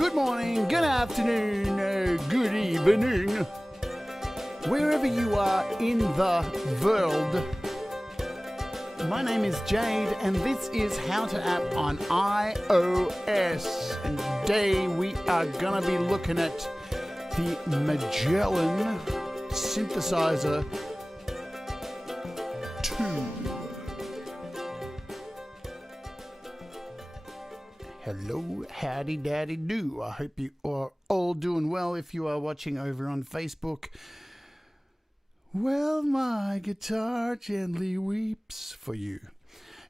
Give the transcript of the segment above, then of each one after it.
Good morning, good afternoon, good evening, wherever you are in the world. My name is Jade, and this is How to App on iOS. And today we are going to be looking at the Magellan Synthesiser 2. Hello, howdy daddy do. I hope you are all doing well. If you are watching over on Facebook, well, my guitar gently weeps for you.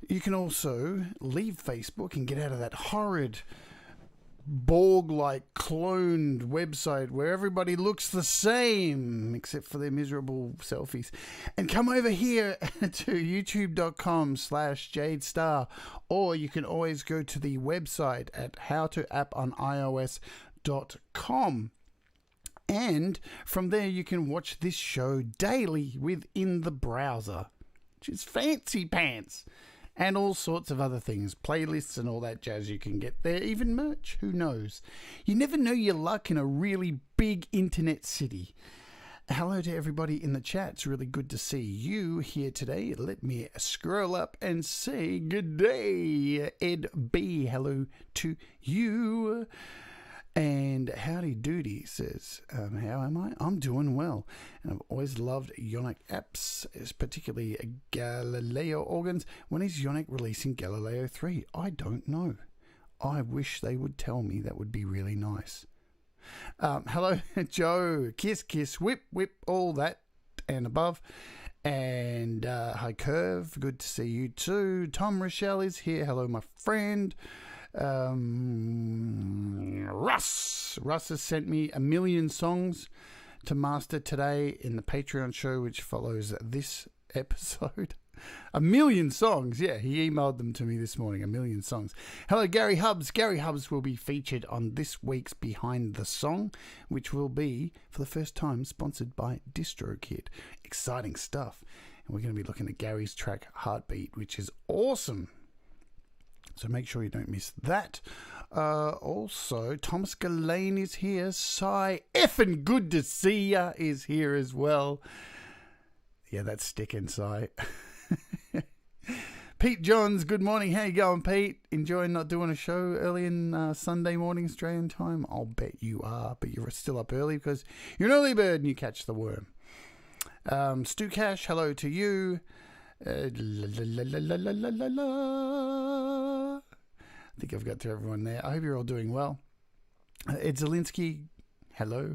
You can also leave Facebook and get out of that horrid Borg-like cloned website where everybody looks the same except for their miserable selfies, and come over here to youtube.com/Jade Starr, or you can always go to the website at howtoapponios.com, and from there you can watch this show daily within the browser, which is fancy pants. And all sorts of other things, playlists and all that jazz you can get there, even merch, who knows. You never know your luck in a really big internet city. Hello to everybody in the chat, it's really good to see you here today. Let me scroll up and say good day. Ed B, hello to you. And Howdy Doody says, how am I? I'm doing well. And I've always loved Yonac apps, particularly Galileo organs. When is Yonac releasing Galileo 3? I don't know. I wish they would tell me. That would be really nice. Hello, Joe. Kiss, kiss, whip, whip, all that and above. And hi, Curve. Good to see you too. Tom Rochelle is here. Hello, my friend. Russ has sent me 1 million songs to master today in the Patreon show, which follows this episode. 1 million songs, yeah, he emailed them to me this morning. 1 million songs. Hello, Gary Hubbs. Gary Hubbs will be featured on this week's Behind the Song, which will be for the first time sponsored by DistroKid. Exciting stuff. And we're going to be looking at Gary's track Heartbeat, which is awesome. So make sure you don't miss that. Also, Thomas Gillane is here. Cy, effing good to see ya, is here as well. Yeah, that's sticking, Cy. Pete Johns, good morning. How you going, Pete? Enjoying not doing a show early in Sunday morning Australian time? I'll bet you are, but you're still up early because you're an early bird and you catch the worm. Stu Cash, hello to you. I think I've got to everyone there. I hope you're all doing well. Ed Zielinski, hello.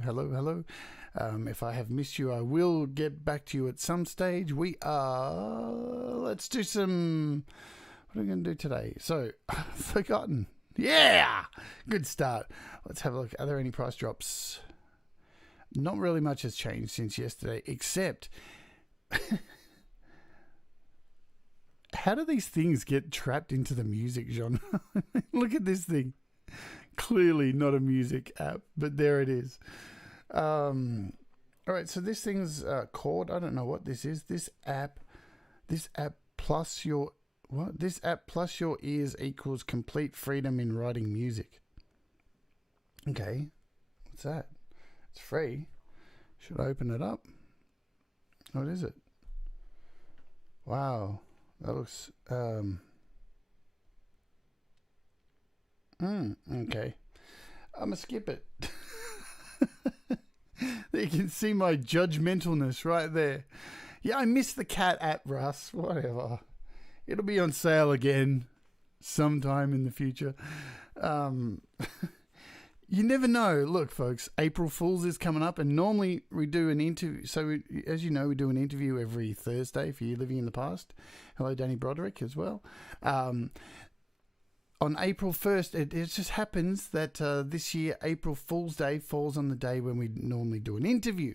If I have missed you, I will get back to you at some stage. Let's do some, what are we going to do today? So, Forgotten. Yeah! Good start. Let's have a look. Are there any price drops? Not really much has changed since yesterday, except... How do these things get trapped into the music genre? Look at this thing. Clearly not a music app, but there it is. All right, so this thing's called, I don't know what this is. This app plus your ears equals complete freedom in writing music. Okay, what's that? It's free. Should I open it up? What is it? Wow. That looks, okay. I'm gonna skip it. You can see my judgmentalness right there. Yeah, I missed the cat app, Russ. Whatever. It'll be on sale again sometime in the future. You never know. Look, folks, April Fool's is coming up, and normally we do an interview. So, as you know, we do an interview every Thursday for you living in the past. Hello, Danny Broderick as well. On April 1st, it just happens that this year, April Fool's Day falls on the day when we normally do an interview.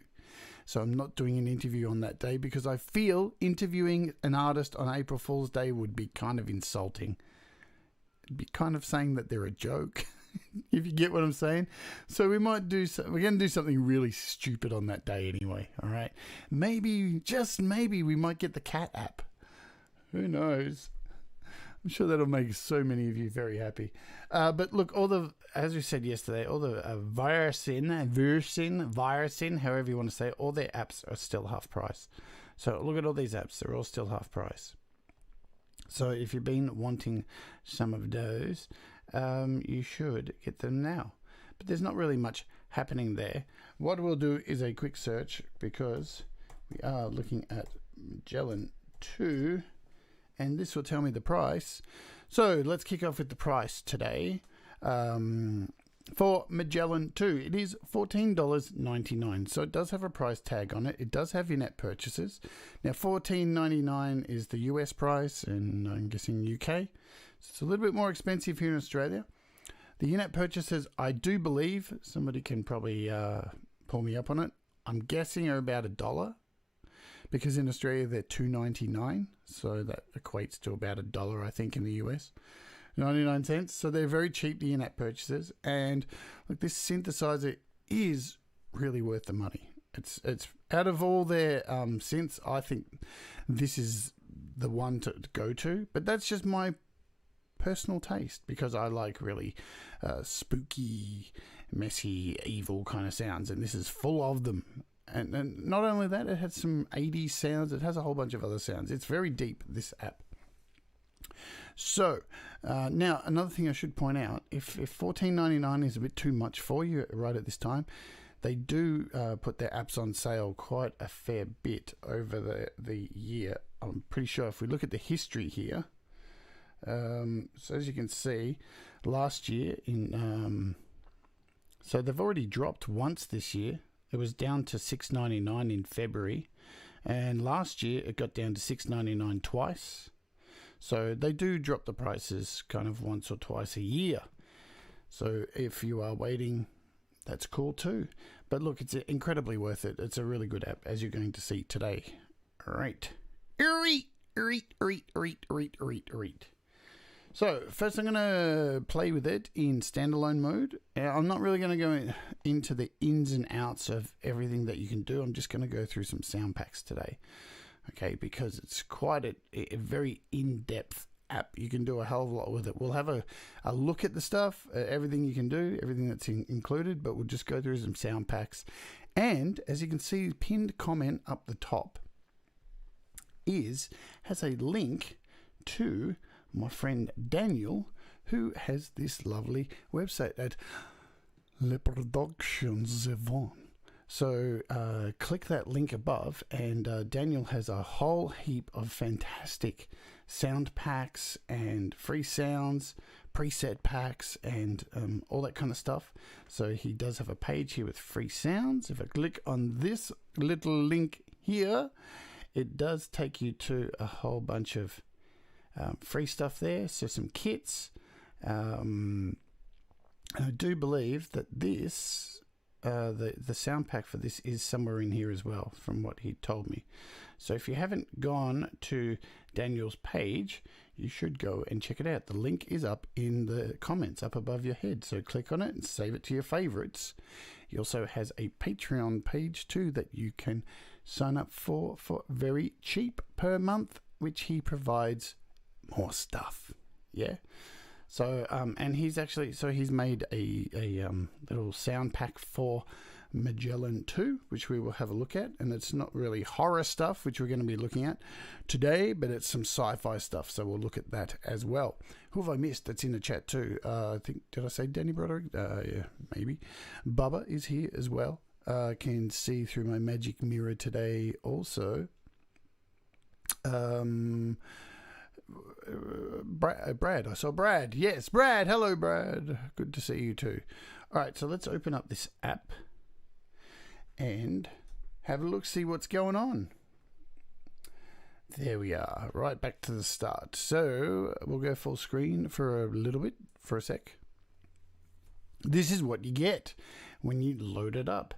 So I'm not doing an interview on that day because I feel interviewing an artist on April Fool's Day would be kind of insulting. It'd be kind of saying that they're a joke. If you get what I'm saying. So we're going to do something really stupid on that day anyway. All right. Maybe, just maybe, we might get the cat app. Who knows? I'm sure that'll make so many of you very happy. But look, as we said yesterday, all the virusin, however you want to say it, all their apps are still half price. So look at all these apps. They're all still half price. So if you've been wanting some of those, you should get them now. But there's not really much happening there. What we'll do is a quick search, because we are looking at Magellan 2, and this will tell me the price. So let's kick off with the price today. For Magellan 2, it is $14.99. So it does have a price tag on it. It does have in-app purchases. Now $14.99 is the US price, and I'm guessing UK. So it's a little bit more expensive here in Australia. The in-app purchases, I do believe, somebody can probably pull me up on it, I'm guessing are about $1. Because in Australia they're $2.99, so that equates to about $1, I think, in the US. 99 cents. So they're very cheap, the in-app purchases. And look, this synthesizer is really worth the money. It's out of all their synths, I think this is the one to go to. But that's just my personal taste, because I like really spooky, messy, evil kind of sounds, and this is full of them. And not only that, it has some 80s sounds. It has a whole bunch of other sounds. It's very deep, this app. So, now, another thing I should point out, if $14.99 is a bit too much for you right at this time, they do put their apps on sale quite a fair bit over the year. I'm pretty sure if we look at the history here, so as you can see, last year, so they've already dropped once this year. It was down to $6.99 in February, and last year it got down to $6.99 twice. So they do drop the prices kind of once or twice a year. So if you are waiting, that's cool too. But look, it's incredibly worth it. It's a really good app, as you're going to see today. All right. So first I'm going to play with it in standalone mode. I'm not really going to go into the ins and outs of everything that you can do. I'm just going to go through some sound packs today. Okay, because it's quite a very in-depth app. You can do a hell of a lot with it. We'll have a look at the stuff, everything you can do, everything that's included, but we'll just go through some sound packs. And as you can see, pinned comment up the top has a link to my friend Daniel, who has this lovely website at Le Productions Zevon. So click that link above, and Daniel has a whole heap of fantastic sound packs and free sounds, preset packs, and all that kind of stuff. So he does have a page here with free sounds. If I click on this little link here, it does take you to a whole bunch of free stuff there. So some kits. And I do believe that this, the sound pack for this is somewhere in here as well, from what he told me. So if you haven't gone to Daniel's page, you should go and check it out. The link is up in the comments up above your head. So click on it and save it to your favorites. He also has a Patreon page too that you can sign up for very cheap per month, which he provides more stuff. Yeah. So and he's made a little sound pack for Magellan 2, which we will have a look at, and it's not really horror stuff, which we're going to be looking at today, but it's some sci-fi stuff, so we'll look at that as well. Who have I missed that's in the chat too? I think, did I say Danny Broderick? Yeah, maybe. Bubba is here as well. Can see through my magic mirror today also. Brad, I saw Brad. Yes, Brad. Hello, Brad. Good to see you too. All right, so let's open up this app and have a look, see what's going on. There we are, right back to the start. So we'll go full screen for a little bit, for a sec. This is what you get when you load it up.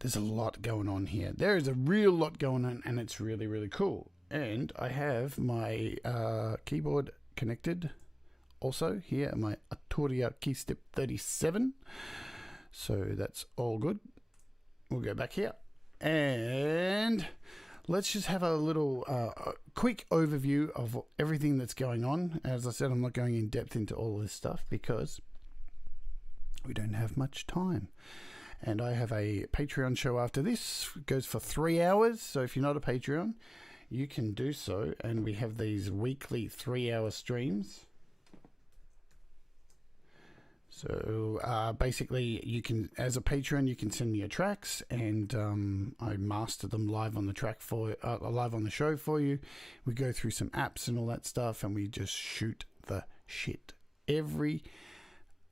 There's a lot going on here. There is a real lot going on, and it's really, really cool. And I have my keyboard connected also here, my Arturia Keystep 37. So that's all good. We'll go back here and let's just have a little quick overview of everything that's going on. As I said, I'm not going in depth into all this stuff because we don't have much time. And I have a Patreon show after this. It goes for 3 hours. So if you're not a Patreon, you can do so. And we have these weekly 3-hour streams. So basically, you can, as a patron, you can send me your tracks, and I master them live on the live on the show for you. We go through some apps and all that stuff, and we just shoot the shit every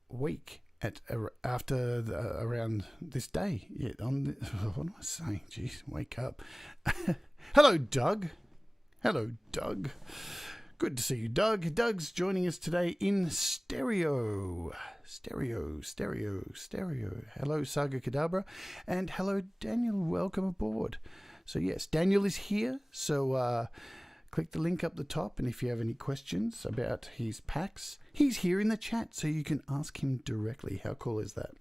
week around this day. Yeah, what am I saying? Jeez, wake up. Hello, Doug. Hello, Doug. Good to see you, Doug. Doug's joining us today in stereo. Stereo. Hello, Saga Kadabra. And hello, Daniel. Welcome aboard. So, yes, Daniel is here. So, click the link up the top. And if you have any questions about his packs, he's here in the chat. So you can ask him directly. How cool is that?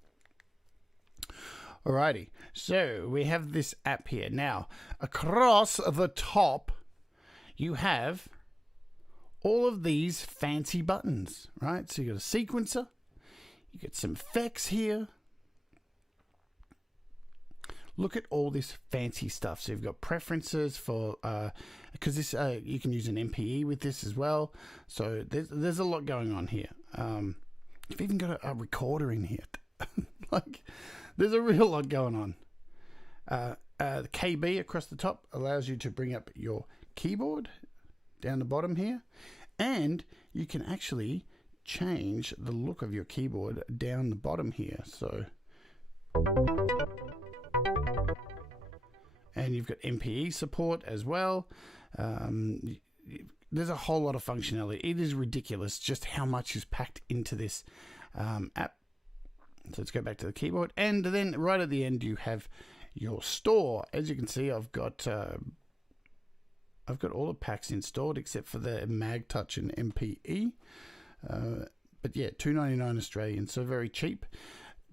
Alrighty. So, we have this app here. Now, across the top, you have all of these fancy buttons, right? So you got a sequencer, you get some effects here. Look at all this fancy stuff. So you've got preferences for, because this you can use an MPE with this as well. So there's a lot going on here. You've even got a recorder in here. Like, there's a real lot going on. The KB across the top allows you to bring up your keyboard down the bottom here. And you can actually change the look of your keyboard down the bottom here. So, and you've got MPE support as well. There's a whole lot of functionality. It is ridiculous just how much is packed into this app. So let's go back to the keyboard. And then right at the end, you have your store. As you can see, I've got all the packs installed except for the MagTouch and MPE. But yeah, $2.99 Australian, so very cheap.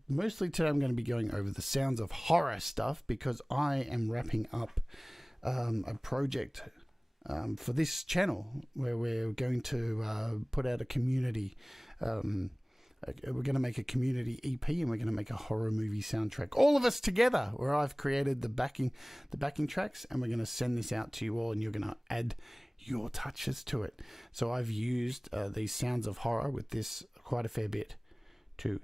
Mostly today I'm going to be going over the Sounds of Horror stuff because I am wrapping up a project for this channel where we're going to put out a community. We're going to make a community EP and we're going to make a horror movie soundtrack. All of us together, where I've created the backing tracks, and we're going to send this out to you all, and you're going to add your touches to it. So I've used these Sounds of Horror with this quite a fair bit to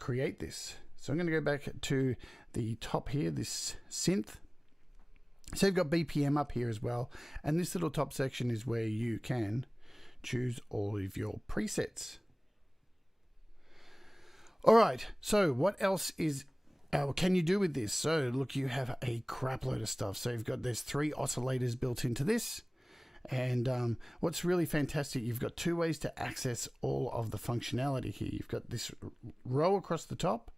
create this. So I'm going to go back to the top here, this synth. So you've got BPM up here as well, and this little top section is where you can choose all of your presets. All right, so what else can you do with this? So look, you have a crap load of stuff. So there's 3 oscillators built into this. And what's really fantastic, you've got 2 ways to access all of the functionality here. You've got this row across the top,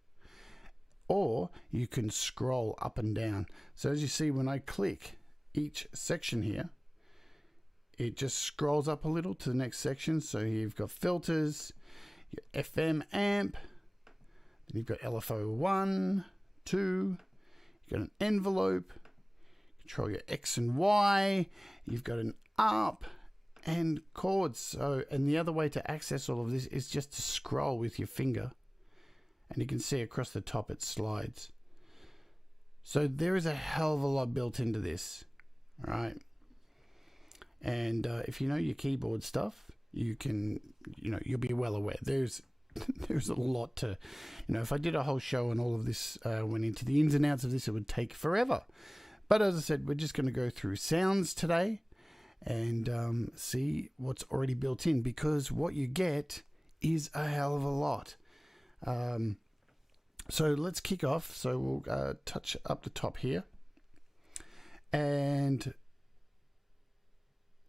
or you can scroll up and down. So as you see, when I click each section here, it just scrolls up a little to the next section. So you've got filters, your FM amp, then you've got LFO 1, 2, you've got an envelope, control your X and Y, you've got an ARP and chords. So, and the other way to access all of this is just to scroll with your finger, and you can see across the top it slides. So there is a hell of a lot built into this, right? And if you know your keyboard stuff, you'll be well aware. There's a lot to, if I did a whole show and all of this went into the ins and outs of this, it would take forever. But as I said, we're just going to go through sounds today and see what's already built in, because what you get is a hell of a lot. So let's kick off. So we'll touch up the top here. And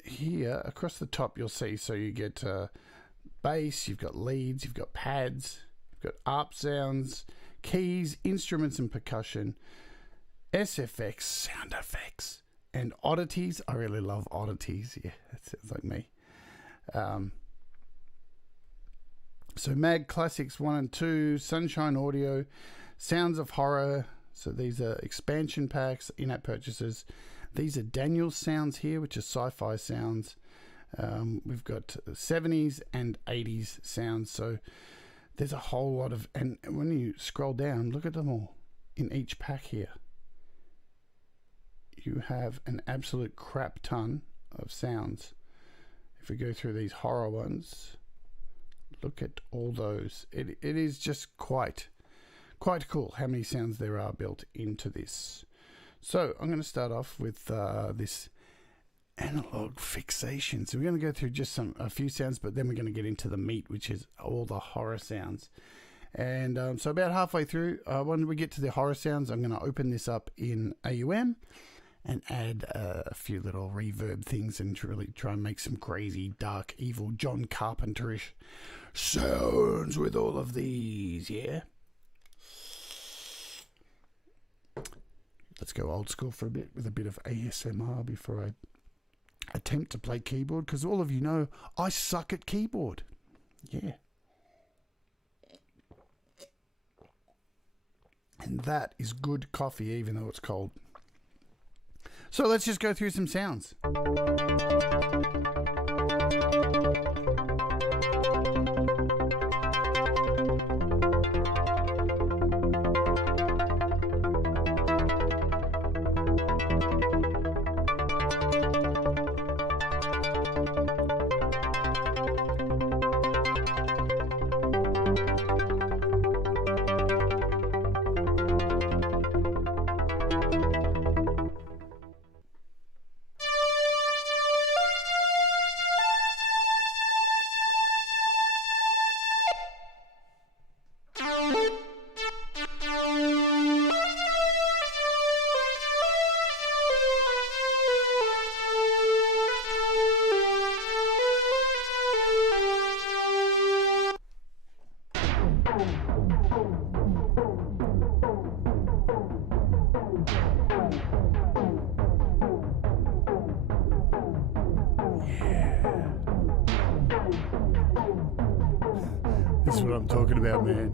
here across the top, you'll see, so you get bass, you've got leads, you've got pads, you've got ARP sounds, keys, instruments and percussion, SFX, sound effects, and oddities. I really love oddities. Yeah, that sounds like me. So Mag Classics 1 and 2, Sunshine Audio, Sounds of Horror. So these are expansion packs, in-app purchases. These are Daniel's sounds here, which are sci-fi sounds. We've got 70s and 80s sounds, so there's a whole lot of, and when you scroll down, look at them all in each pack here. You have an absolute crap ton of sounds. If we go through these horror ones, look at all those. It is just quite cool how many sounds there are built into this. So I'm going to start off with this analog fixation. So we're going to go through just a few sounds, but then we're going to get into the meat, which is all the horror sounds. And so about halfway through, when we get to the horror sounds, I'm going to open this up in AUM and add a few little reverb things and really try and make some crazy, dark, evil John Carpenter-ish sounds with all of these, yeah? Let's go old school for a bit with a bit of ASMR before I attempt to play keyboard, because all of you know I suck at keyboard. Yeah. And that is good coffee, even though it's cold. So let's just go through some sounds. This is what I'm talking about, man.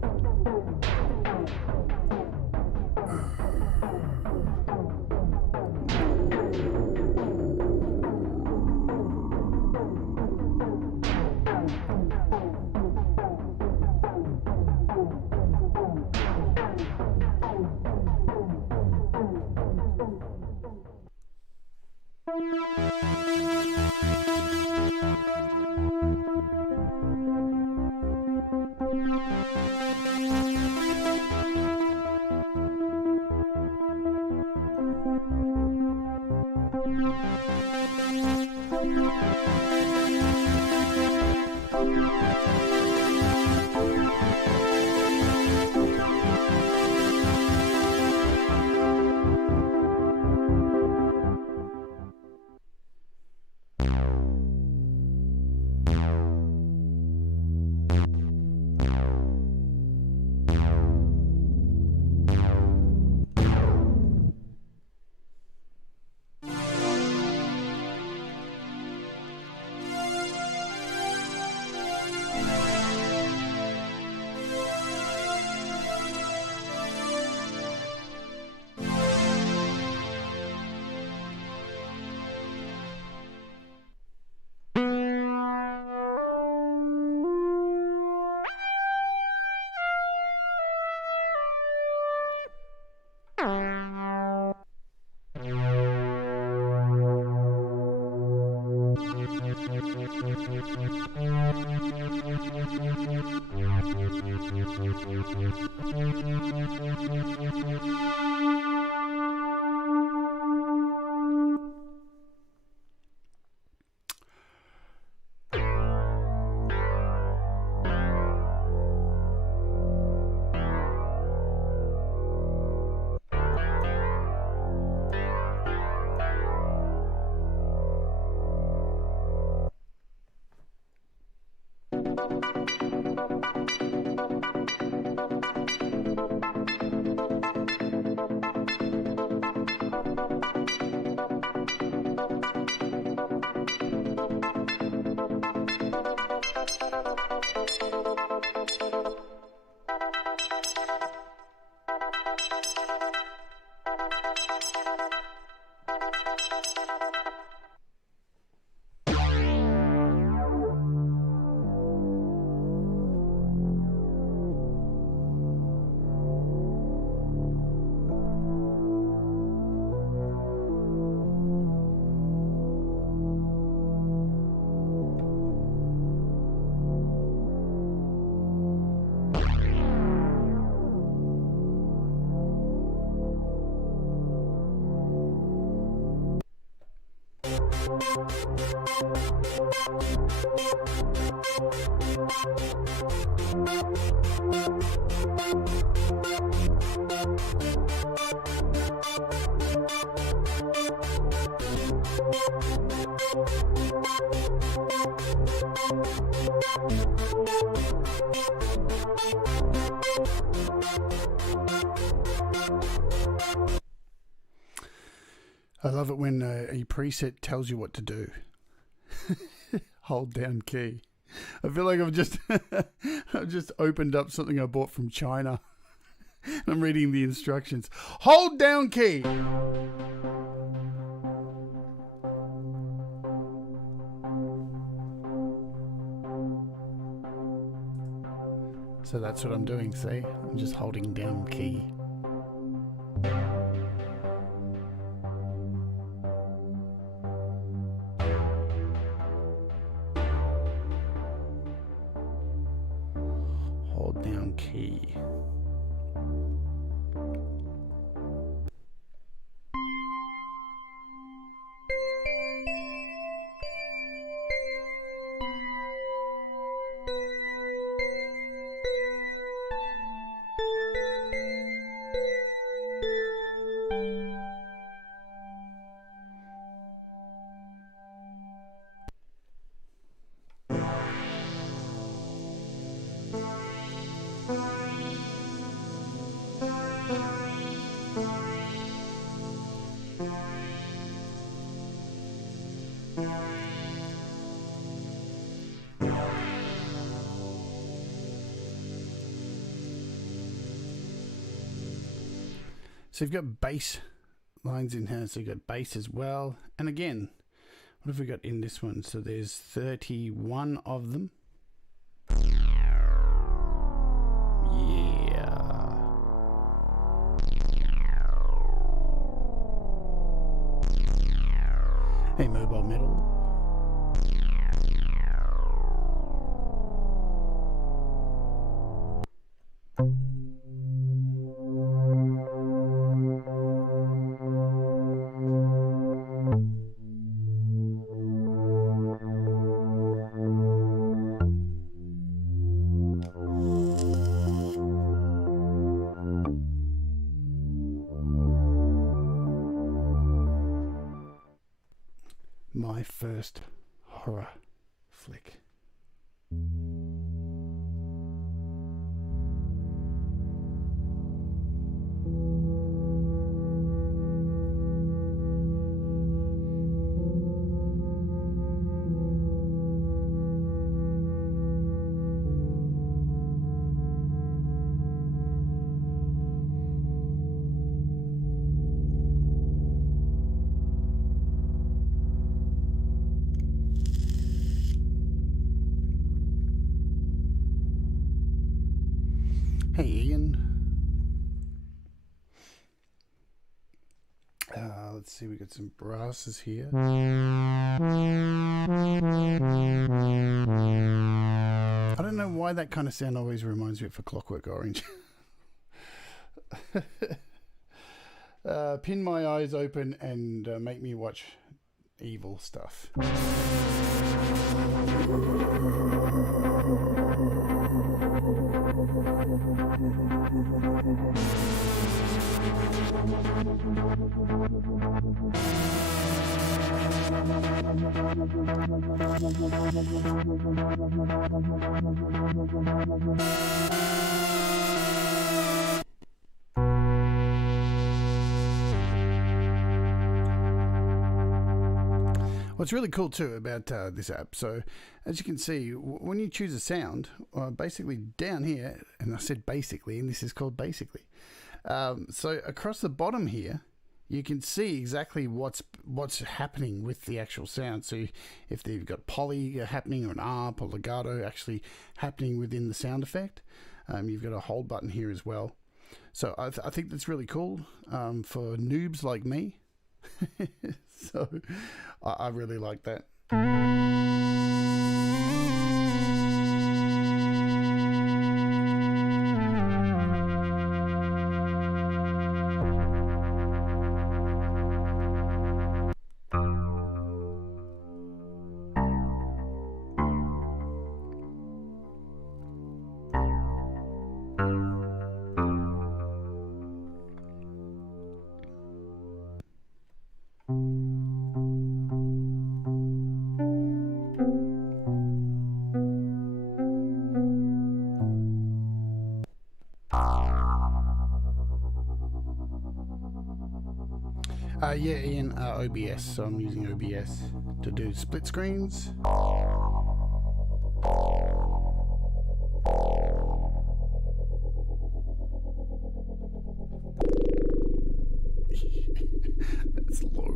I love it when a preset tells you what to do. Hold down key. I feel like I've just opened up something I bought from China. I'm reading the instructions. Hold down key. So that's what I'm doing, see? I'm just holding down key. Hold down key. So you've got bass lines in here, so you've got bass as well. And again, what have we got in this one? So there's 31 of them. Yeah. Hey, mobile metal. My first horror flick. Hey Ian. Let's see, we got some brasses here. I don't know why that kind of sound always reminds me of A Clockwork Orange. Pin my eyes open and make me watch evil stuff. What's really cool too about this app, so as you can see, when you choose a sound, basically down here, and I said basically, and this is called basically, so across the bottom here, you can see exactly what's happening with the actual sound. So if you've got poly happening, or an arp or legato actually happening within the sound effect, you've got a hold button here as well. So I think that's really cool for noobs like me. So I really like that. Yeah, in OBS. So I'm using OBS to do split screens. That's low.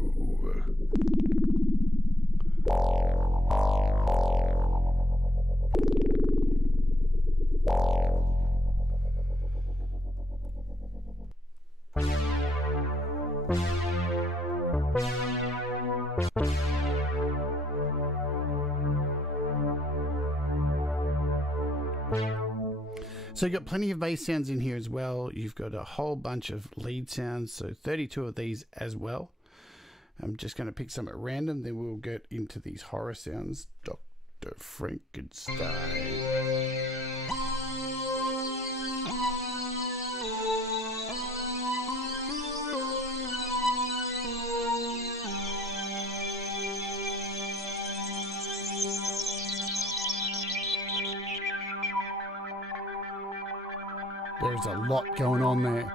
So you've got plenty of bass sounds in here as well. You've got a whole bunch of lead sounds, so 32 of these as well. I'm just going to pick some at random, then we'll get into these horror sounds. Dr. Frankenstein. There's a lot going on there.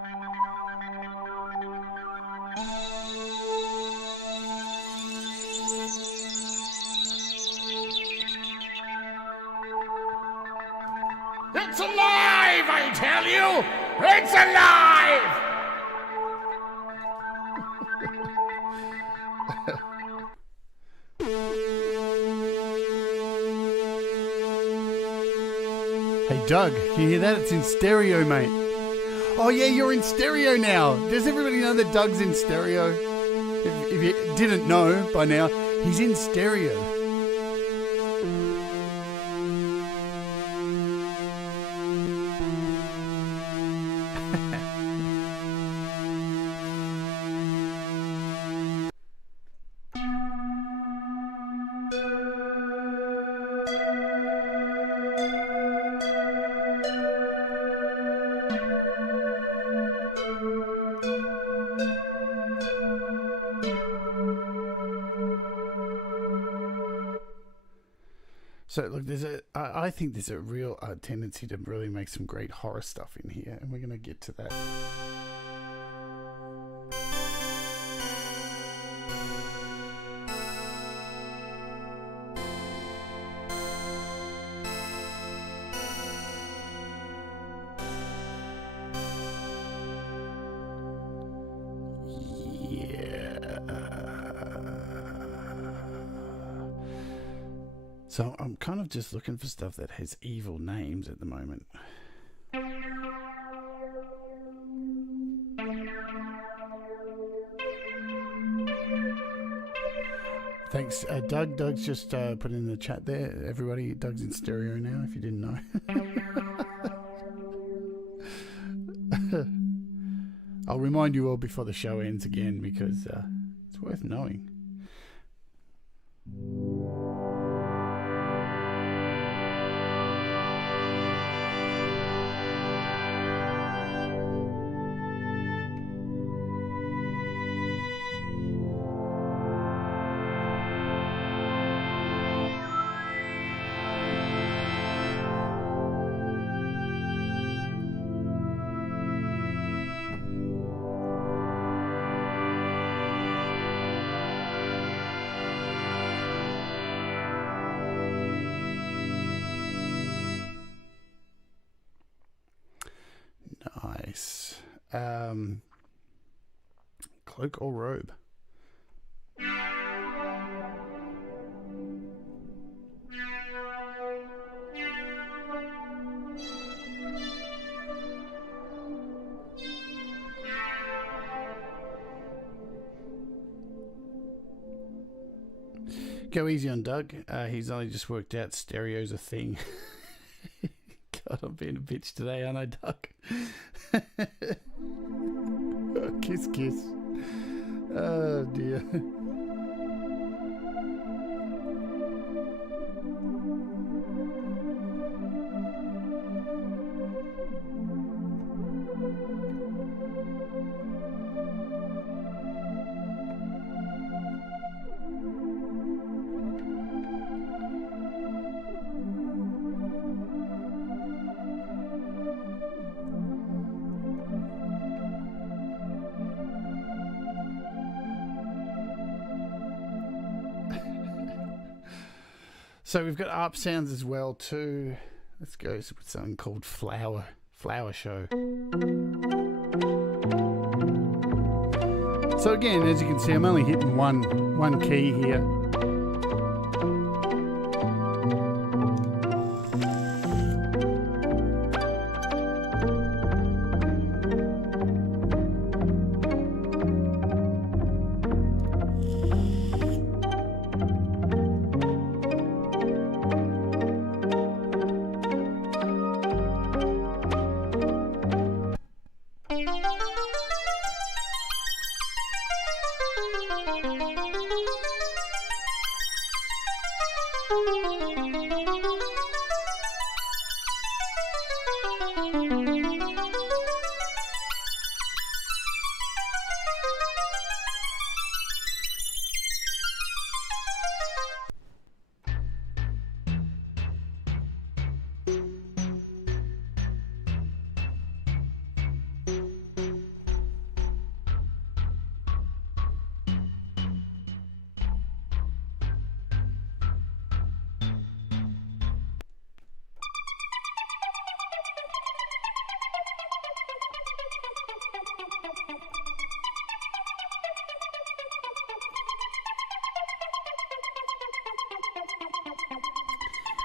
It's alive, I tell you! It's alive! Hey Doug, can you hear that? It's in stereo, mate. Oh yeah, you're in stereo now. Does everybody know that Doug's in stereo? If you didn't know by now, he's in stereo. So look, I think there's a real tendency to really make some great horror stuff in here, and we're going to get to that. So I'm kind of just looking for stuff that has evil names at the moment. Thanks, Doug. Doug's just put in the chat there. Everybody, Doug's in stereo now, if you didn't know. I'll remind you all before the show ends again, because it's worth knowing. Nice. Cloak or robe? Go easy on Doug. He's only just worked out stereo's a thing. God, I'm being a bitch today, aren't I, Doug? Kiss, kiss. Oh, dear. So we've got ARP sounds as well too. Let's go with something called Flower Show. So again, as you can see, I'm only hitting one key here.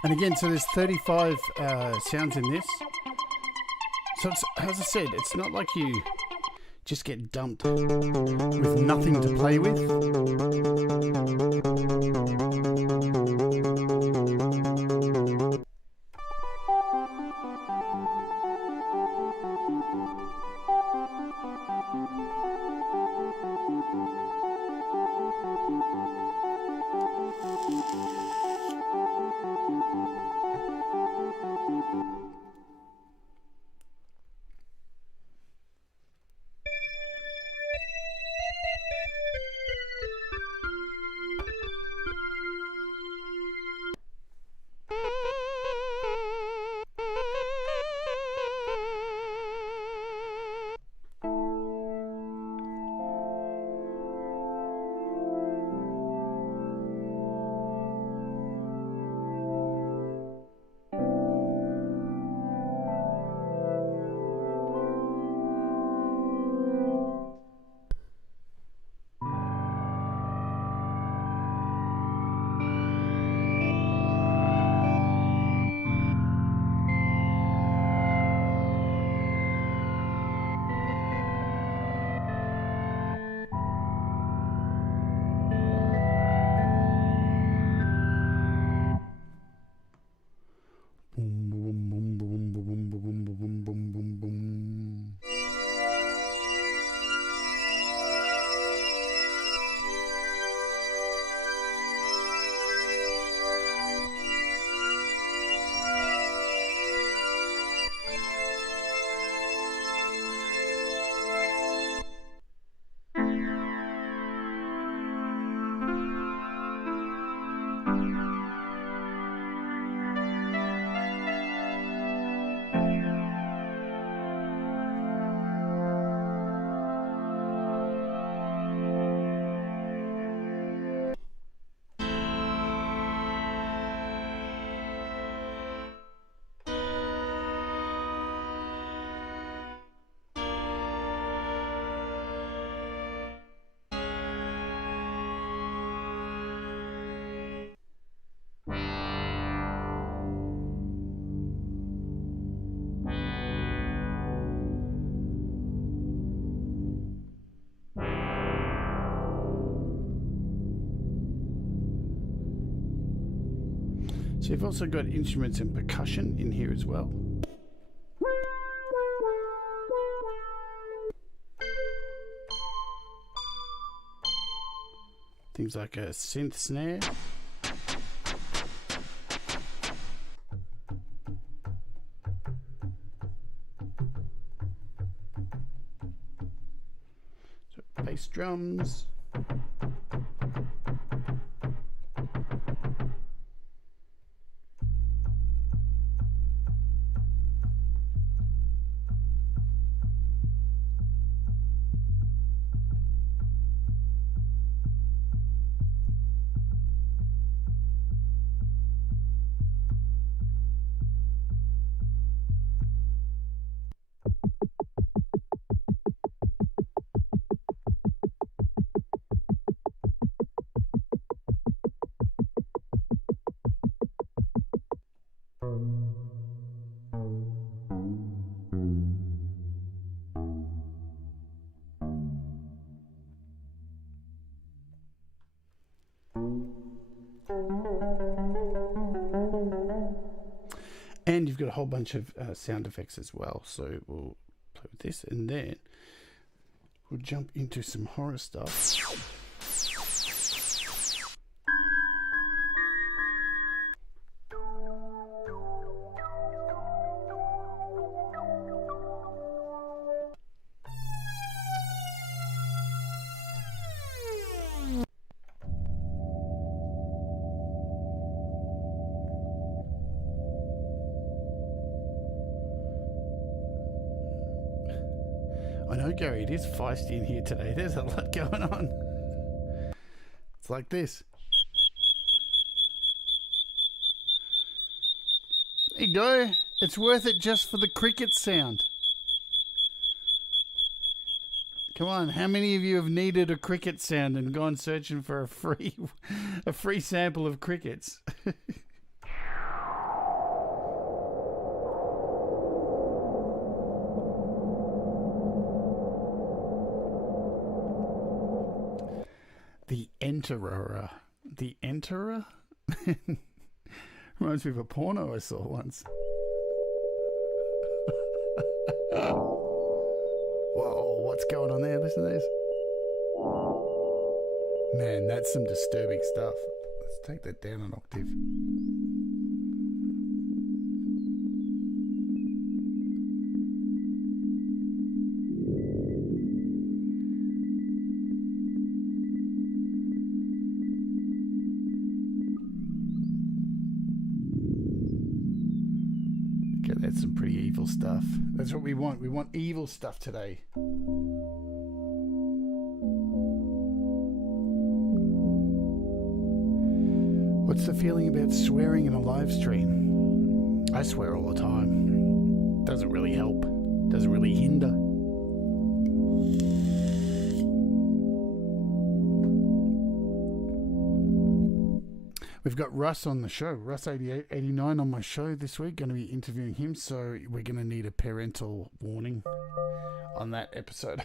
And again, so there's 35 sounds in this. So it's, as I said, it's not like you just get dumped with nothing to play with. So you've also got instruments and percussion in here as well. Things like a synth snare. So bass drums. And you've got a whole bunch of sound effects as well. So we'll play with this and then we'll jump into some horror stuff. I know, Gary, it is feisty in here today. There's a lot going on. It's like this. There you go. It's worth it just for the cricket sound. Come on, how many of you have needed a cricket sound and gone searching for a free sample of crickets? The Enterer. The Enterer? Reminds me of a porno I saw once. Whoa, what's going on there? Listen to this. Man, that's some disturbing stuff. Let's take that down an octave. That's some pretty evil stuff. That's what we want. We want evil stuff today. What's the feeling about swearing in a live stream? I swear all the time. Doesn't really help. Doesn't really hinder. We've got Russ on the show. Russ 8889 on my show this week. Going to be interviewing him, so we're going to need a parental warning on that episode.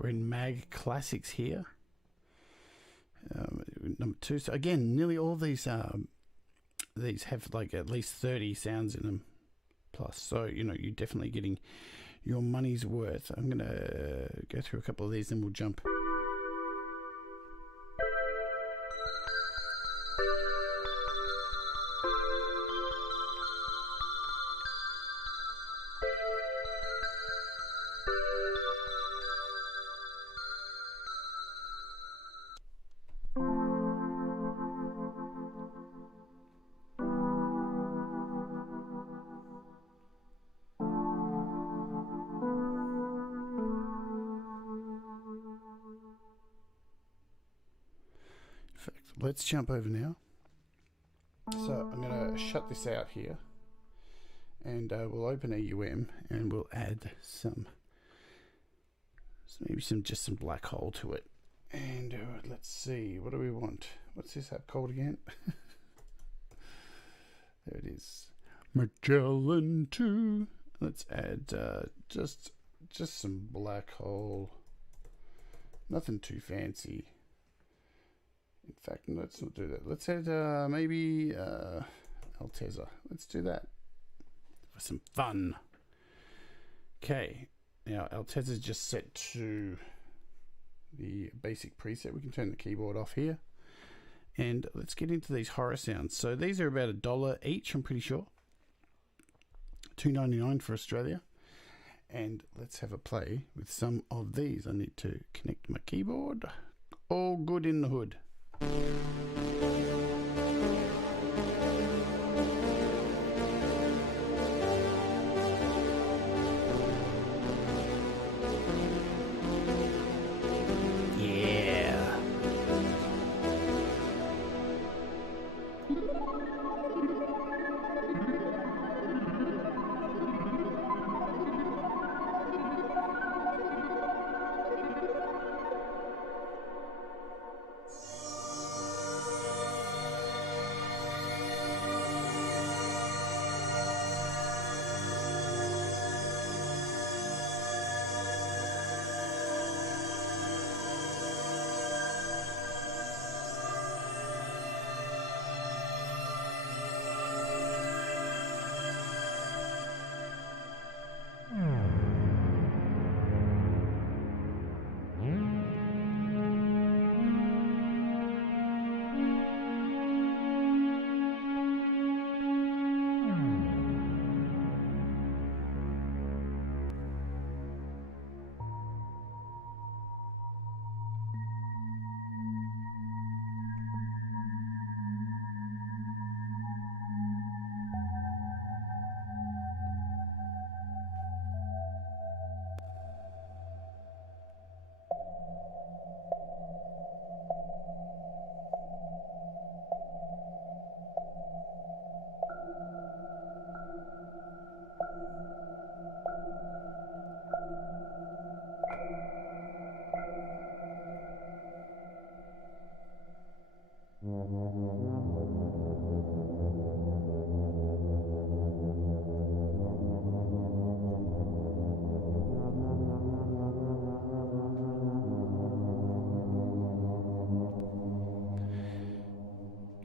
We're in Mag Classics here. Number 2. So again, nearly all these have like at least 30 sounds in them plus. So, you know, you're definitely getting your money's worth. I'm going to go through a couple of these and we'll jump. Let's jump over now. So I'm going to shut this out here and we'll open AUM and we'll add maybe just some black hole to it. And let's see, what do we want? What's this app called again? There it is. Magellan 2. Let's add just some black hole. Nothing too fancy. In fact, let's not do that. Let's add maybe Altezza. Let's do that for some fun. Okay, now Altezza's just set to the basic preset. We can turn the keyboard off here. And let's get into these horror sounds. So these are about $1 each, I'm pretty sure. $2.99 for Australia. And let's have a play with some of these. I need to connect my keyboard. All good in the hood.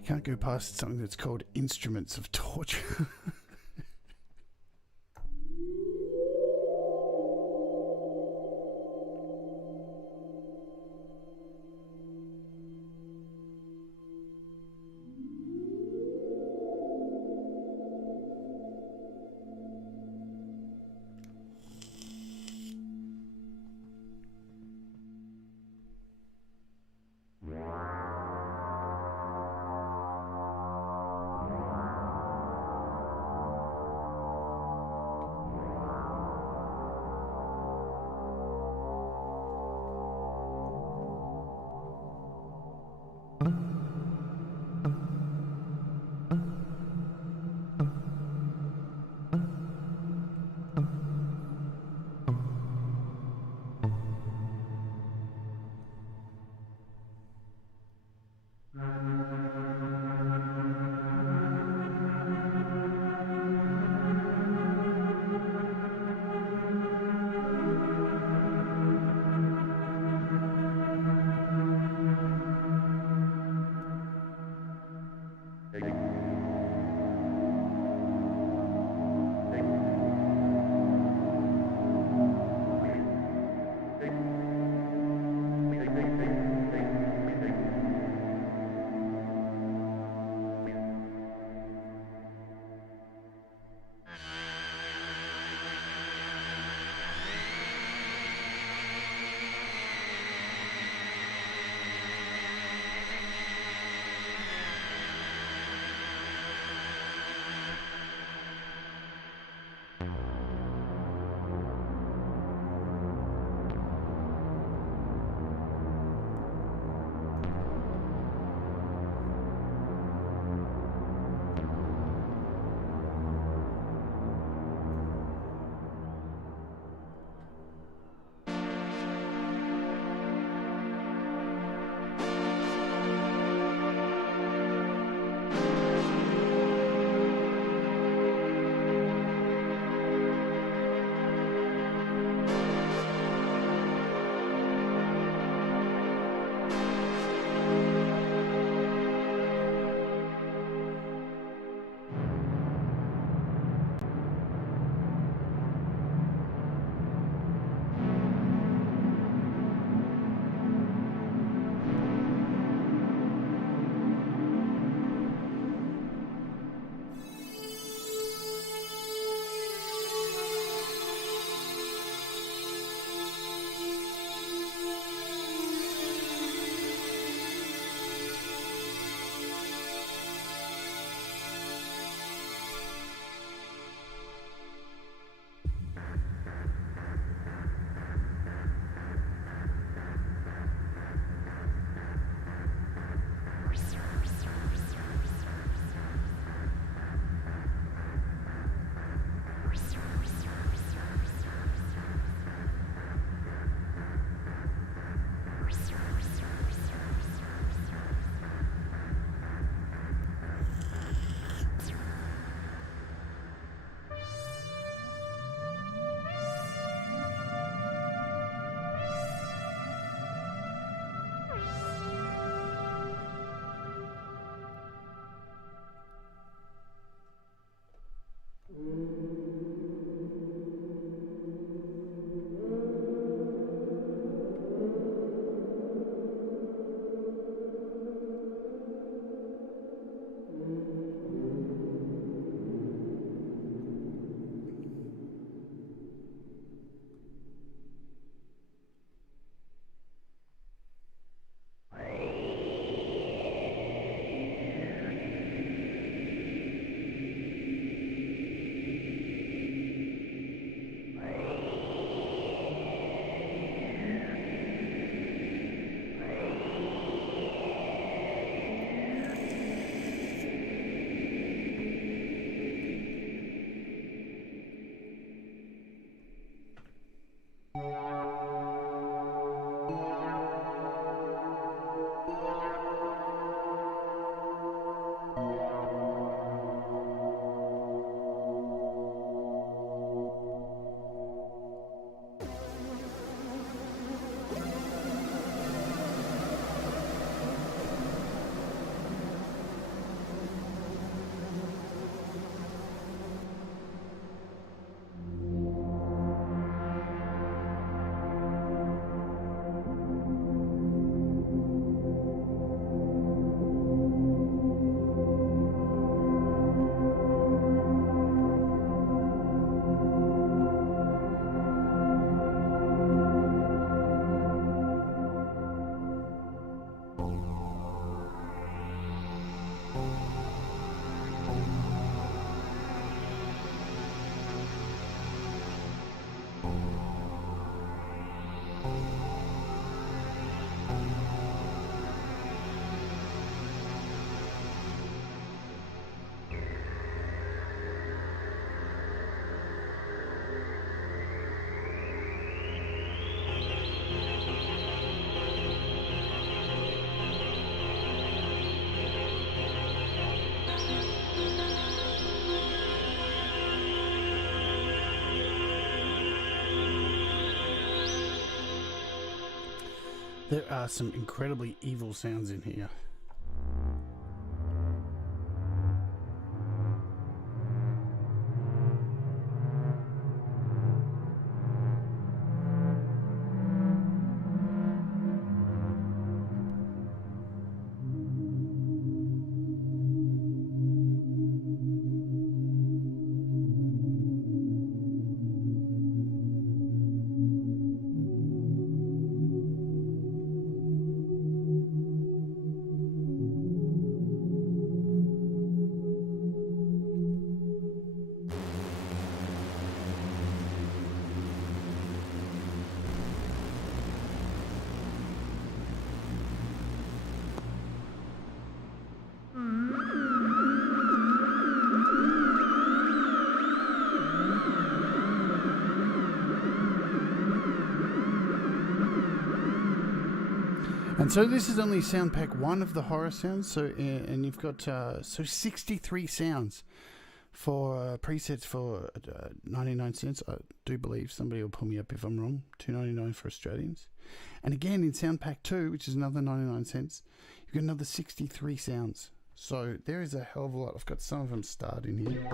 Can't go past something that's called Instruments of Torture. There are some incredibly evil sounds in here. And so this is only sound pack 1 of the horror sounds. So and you've got 63 sounds for presets for 99 cents. I do believe somebody will pull me up if I'm wrong. $2.99 for Australians. And again in sound pack 2, which is another 99 cents, you've got another 63 sounds. So there is a hell of a lot. I've got some of them starred in here.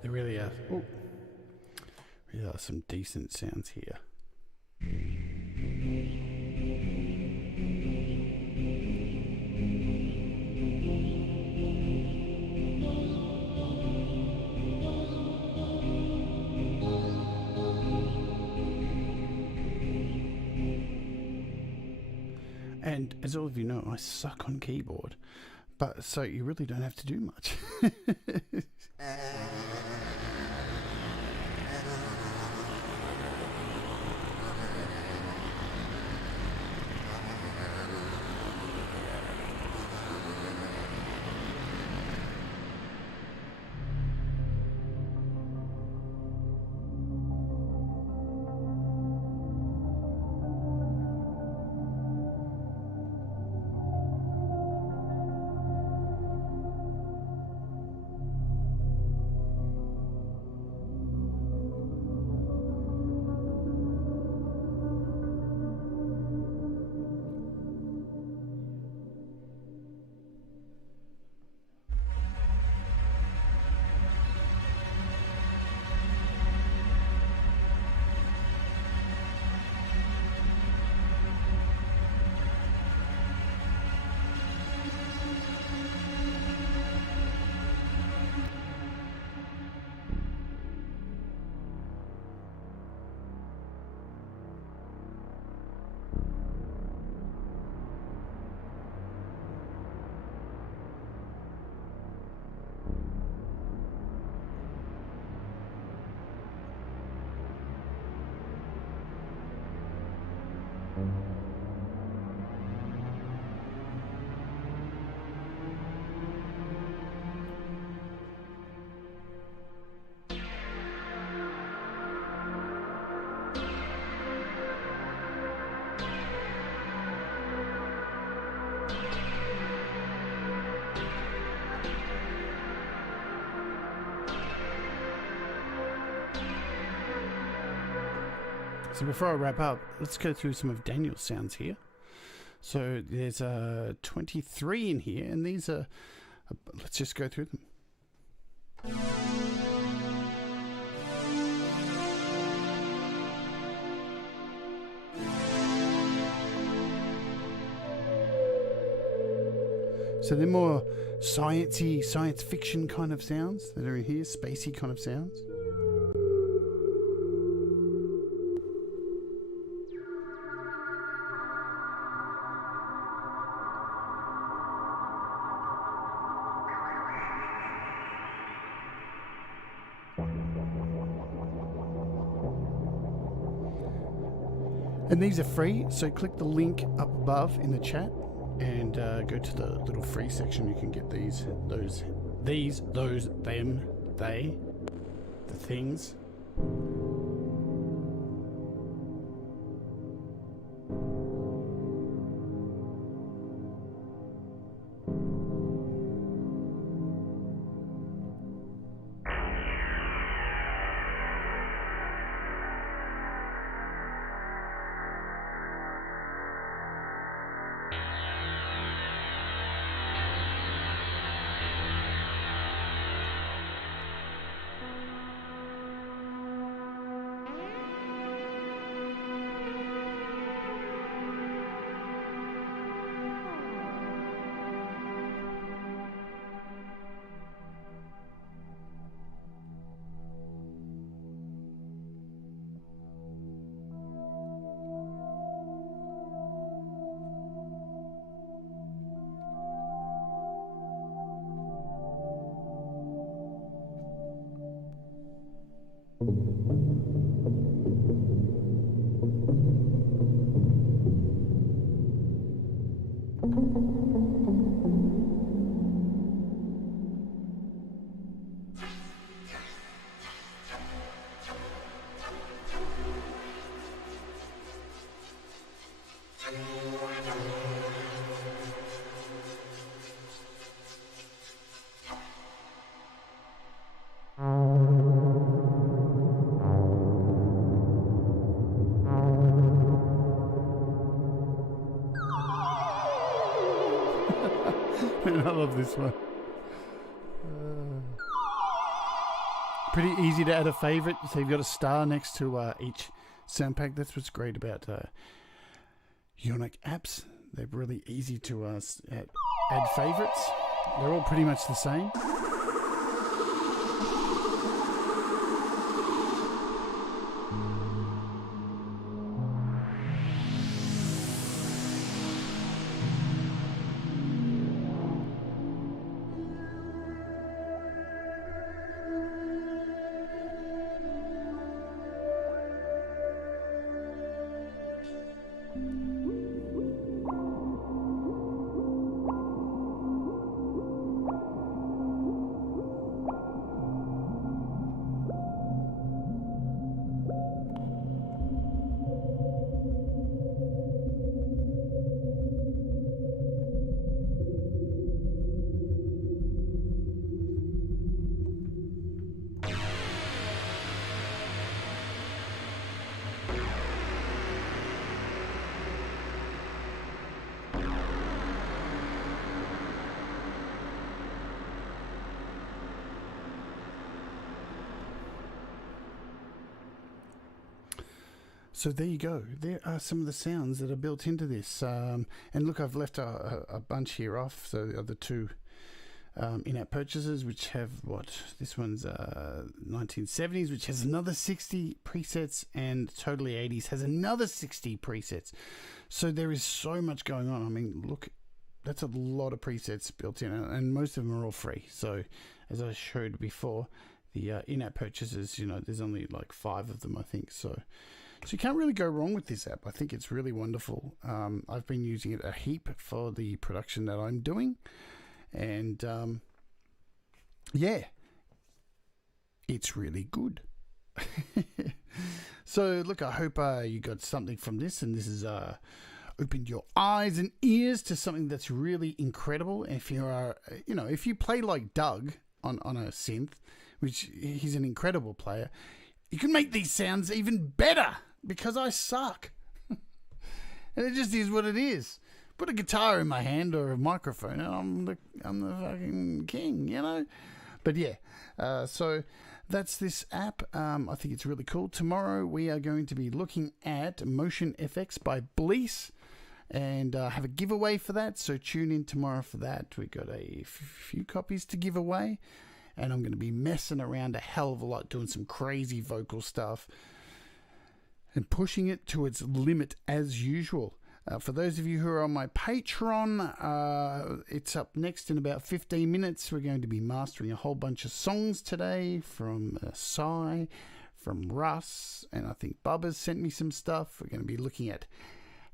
There really are. Oh, really are some decent sounds here. And as all of you know, I suck on keyboard, but so you really don't have to do much. So before I wrap up, let's go through some of Daniel's sounds here. So there's 23 in here, and these are, let's just go through them. So they're more sciencey, science fiction kind of sounds that are in here, spacey kind of sounds. And these are free, so click the link up above in the chat and go to the little free section. You can get these, those, them, they, the things. I love this one. Pretty easy to add a favorite. So you've got a star next to each sound pack. That's what's great about Yonac apps. They're really easy to add favorites. They're all pretty much the same. So there you go. There are some of the sounds that are built into this. And look, I've left a bunch here off. So the other two in-app purchases, which have what? This one's 1970s, which has another 60 presets, and Totally 80s has another 60 presets. So there is so much going on. I mean, look, that's a lot of presets built in, and most of them are all free. So as I showed before, the in-app purchases, you know, there's only like 5 of them, I think. So you can't really go wrong with this app. I think it's really wonderful. I've been using it a heap for the production that I'm doing. And yeah, it's really good. So look, I hope you got something from this, and this has opened your eyes and ears to something that's really incredible. If you are, you know, if you play like Doug on a synth, which he's an incredible player, you can make these sounds even better because I suck. And it just is what it is. Put a guitar in my hand or a microphone and I'm the fucking king, you know? But yeah, so that's this app. I think it's really cool. Tomorrow we are going to be looking at Motion FX by Blease and have a giveaway for that. So tune in tomorrow for that. We got a few copies to give away, and I'm going to be messing around a hell of a lot, doing some crazy vocal stuff and pushing it to its limit as usual. For those of you who are on my Patreon, it's up next in about 15 minutes. We're going to be mastering a whole bunch of songs today from Cy, from Russ, and I think Bubba's sent me some stuff. We're going to be looking at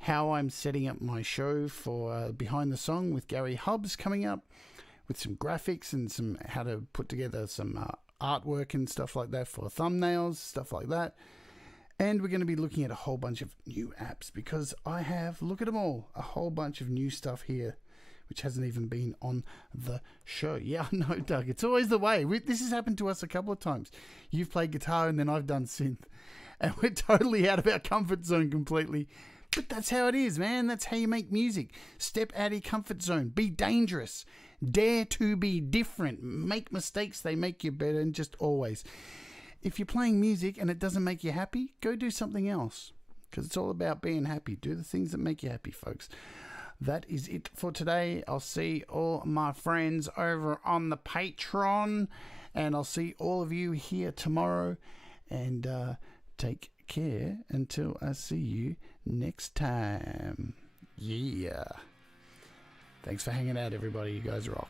how I'm setting up my show for Behind the Song with Gary Hubbs coming up, with some graphics and some how to put together some artwork and stuff like that for thumbnails, stuff like that. And we're going to be looking at a whole bunch of new apps because I have, look at them all, a whole bunch of new stuff here, which hasn't even been on the show. Yeah, I know, Doug. It's always the way. This has happened to us a couple of times. You've played guitar and then I've done synth. And we're totally out of our comfort zone completely. But that's how it is, man. That's how you make music. Step out of your comfort zone. Be dangerous. Dare to be different. Make mistakes. They make you better. And just always. If you're playing music and it doesn't make you happy, go do something else. Because it's all about being happy. Do the things that make you happy, folks. That is it for today. I'll see all my friends over on the Patreon. And I'll see all of you here tomorrow. And take care until I see you next time. Yeah. Thanks for hanging out, everybody. You guys rock.